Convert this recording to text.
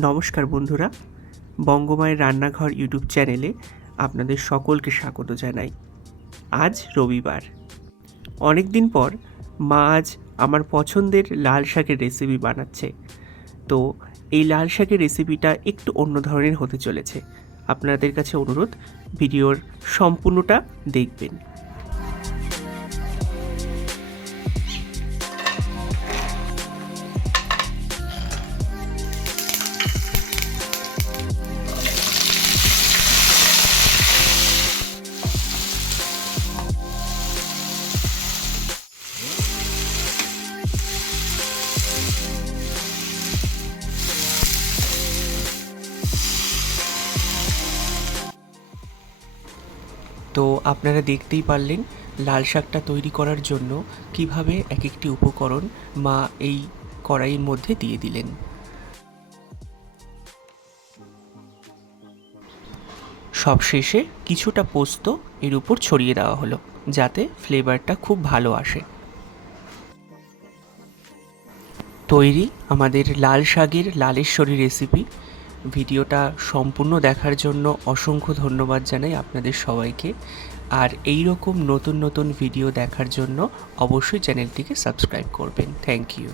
নমস্কার বন্ধুরা, বঙ্গমায়ের রান্নাঘর ইউটিউব চ্যানেলে আপনাদের সকলকে স্বাগত জানাই। আজ রবিবার, অনেক দিন পর মা আজ আমার পছন্দের লাল শাকের রেসিপি বানাচ্ছে। তো এই লাল শাকের রেসিপিটা একটু অন্য ধরনের হতে চলেছে। আপনাদের কাছে অনুরোধ, ভিডিওর সম্পূর্ণটা দেখবেন। তো আপনারা দেখতেই পারলেন লাল শাকটা তৈরি করার জন্য কিভাবে এক একটি উপকরণ মা এই কড়াইয়ের মধ্যে দিয়ে দিলেন। সবশেষে কিছুটা পোস্ত এর উপর ছড়িয়ে দেওয়া হলো, যাতে ফ্লেভারটা খুব ভালো আসে। তৈরি আমাদের লাল শাকের লালেশ্বরী রেসিপি। ভিডিওটা সম্পূর্ণ দেখার জন্য অসংখ্য ধন্যবাদ জানাই আপনাদের সবাইকে। আর এই রকম নতুন নতুন ভিডিও দেখার জন্য অবশ্যই চ্যানেলটিকে সাবস্ক্রাইব করবেন। Thank you.